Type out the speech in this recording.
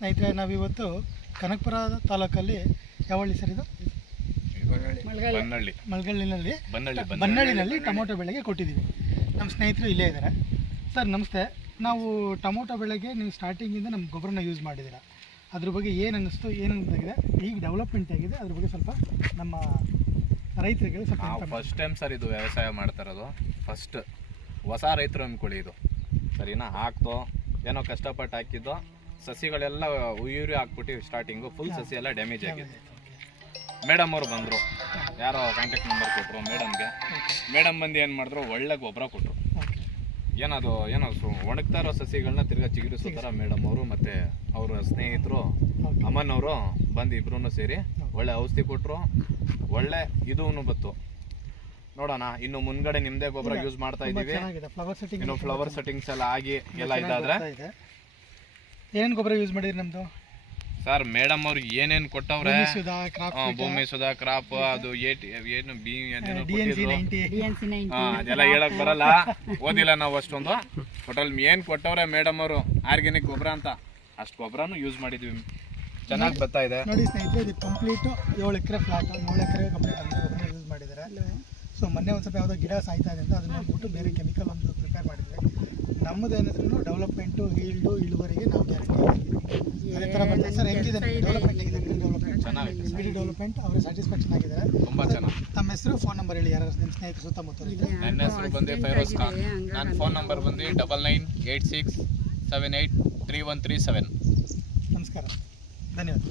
ಸ್ನೇಹಿತರೆ ನಾವಿವತ್ತು ಕನಕಪುರ ತಾಲೂಕಲ್ಲಿ ಯಾವ ಹಳ್ಳಿ ಸರ್ ಇದು? ಬನ್ನಳ್ಳಿನಲ್ಲಿ ಟೊಮೊಟೊ ಬೆಳೆಗೆ ಕೊಟ್ಟಿದ್ದೀವಿ. ನಮ್ಮ ಸ್ನೇಹಿತರು ಇಲ್ಲೇ ಇದ್ದಾರೆ. ಸರ್ ನಮಸ್ತೆ. ನಾವು ಟೊಮೊಟೊ ಬೆಳೆಗೆ ನೀವು ಸ್ಟಾರ್ಟಿಂಗಿಂದ ನಮ್ಮ ಗೊಬ್ಬರನ ಯೂಸ್ ಮಾಡಿದ್ದೀರಾ, ಅದ್ರ ಬಗ್ಗೆ ಏನು ಅನ್ನಿಸ್ತು, ಏನಾಗಿದೆ, ಈಗ ಡೆವಲಪ್ಮೆಂಟ್ ಆಗಿದೆ, ಅದ್ರ ಬಗ್ಗೆ ಸ್ವಲ್ಪ ನಮ್ಮ ರೈತರಿಗೆ ಸ್ವಲ್ಪ. ಫಸ್ಟ್ ಟೈಮ್ ಸರ್ ಇದು ವ್ಯವಸಾಯ ಮಾಡ್ತಾ ಇರೋದು. ಫಸ್ಟ್ ಹೊಸ ರೈತರು ಅಂದ್ಕೊಳ್ಳಿ ಇದು, ಸರಿನಾ? ಹಾಕ್ತೋ ಏನೋ ಕಷ್ಟಪಟ್ಟು ಹಾಕಿದ್ದು ಸಸಿಗಳೆಲ್ಲ ಉಯ್ಯೂರಿ ಹಾಕ್ಬಿಟ್ಟು ಸ್ಟಾರ್ಟಿಂಗು ಫುಲ್ ಸಸಿ ಎಲ್ಲ ಡ್ಯಾಮೇಜ್ ಆಗಿದೆ. ಮೇಡಮ್ ಅವರು ಬಂದರು, ಯಾರೋ ಕಾಂಟ್ಯಾಕ್ಟ್ ನಂಬರ್ ಕೊಟ್ಟರು ಮೇಡಮ್ಗೆ. ಮೇಡಮ್ ಬಂದು ಏನು ಮಾಡಿದ್ರು, ಒಳ್ಳೆ ಗೊಬ್ಬರ ಕೊಟ್ಟರು. ಏನೋ ಒಣಗ್ತಾ ಇರೋ ಸಸಿಗಳನ್ನ ತಿರ್ಗಾ ಚಿಗುರಿಸೋ ಥರ ಮೇಡಮ್ ಅವರು ಮತ್ತು ಅವರ ಸ್ನೇಹಿತರು ಅಮ್ಮನವರು ಬಂದು ಇಬ್ರು ಸೇರಿ ಒಳ್ಳೆ ಔಷಧಿ ಕೊಟ್ಟರು. ಒಳ್ಳೆ ಇದೂ ಬತ್ತು. ನೋಡೋಣ, ಇನ್ನು ಮುಂದ್ಗಡೆ ನಿಮ್ದೇ ಗೊಬ್ಬರ ಯೂಸ್ ಮಾಡ್ತಾ ಇದೀವಿ. ಇನ್ನು ಫ್ಲವರ್ ಸೆಟ್ಟಿಂಗ್ಸ್ ಎಲ್ಲ ಆಗಿ ಎಲ್ಲ ಇದಾದ್ರೆ ಏನೇನು ಗೊಬ್ಬರ ಯೂಸ್ ಮಾಡಿದ್ರಿ ನಮ್ದು? ಸರ್ ಮೇಡಮ್ ಅವ್ರು ಏನೇನು ಕೊಟ್ಟವ್ರೆ, ಭೂಮಿ ಸುಧಾ ಕ್ರಾಪ್, ಅದು ಏನು ಅದೆಲ್ಲ ಹೇಳಕ್ ಬರಲ್ಲ, ಓದಿಲ್ಲ ನಾವು ಅಷ್ಟೊಂದು. ಒಟ್ಟಲ್ಲಿ ಏನ್ ಕೊಟ್ಟವ್ರೆ ಮೇಡಮ್ ಅವರು ಆರ್ಗ್ಯಾನಿಕ್ ಗೊಬ್ಬರ ಅಂತ, ಅಷ್ಟು ಗೊಬ್ಬರನು ಯೂಸ್ ಮಾಡಿದ್ವಿ. ಚೆನ್ನಾಗಿ ಬರ್ತಾ ಇದೆ ನೋಡಿ ಸ್ನೇಹಿತರೆ. ಇದು ಕಂಪ್ಲೀಟ್ 7 ಎಕರೆ ಫ್ಲಾಟ್, 7 ಎಕರೆ ಗೊಬ್ಬರ ಯೂಸ್ ಮಾಡಿದ್ದಾರೆ. ಸೊ ಮೊನ್ನೆ ಒಂದು ಸ್ವಲ್ಪ ಯಾವುದೋ ಗಿಡ ಸಾಯ್ತಾ ಇದೆ ಅಂತ ಅದನ್ನ ನೋಡ್ಬಿಟ್ಟು ಬೇರೆ ಕೆಮಿಕಲ್ ಒಂದು ಪ್ರಿಪೇರ್ ಮಾಡಿದ್ವಿ. ನಮ್ಮದು ಏನಾದ್ರೂ ಡೆವಲಪ್ಮೆಂಟು, ಹೀಲ್ಡು, ಇಳುವರಿಗೆ ನಾವು ಗ್ಯಾರಂಟಿ ಅದೇ ಥರ ಬರ್ತದೆ. ಸರ್ ಹೆಂಗಿದೆ ಡೆವಲಪ್ಮೆಂಟ್? ಆಗಿದೆ ಡೆವಲಪ್ಮೆಂಟ್ ಡೆವಲಪ್ಮೆಂಟ್ ಅವ್ರಿಗೆ ಸ್ಯಾಟಿಸ್ಫ್ಯಾಕ್ಷನ್ ಆಗಿದ್ದಾರೆ. ತುಂಬಾ ಚೆನ್ನಾಗಿ. ತಮ್ಮ ಹೆಸರು, ಫೋನ್ ನಂಬರ್ ಹೇಳಿ, ಯಾರು ನಿಮ್ಮ ಸ್ನೇಹಿತರು ಸುತ್ತಮುತ್ತ? ನನ್ನ ಹೆಸರು ಬಂದು ಫೈರೋಜ್ ಖಾನ್. ನನ್ನ ಫೋನ್ ನಂಬರ್ ಬಂದು 9986783137. ನಮಸ್ಕಾರ, ಧನ್ಯವಾದ.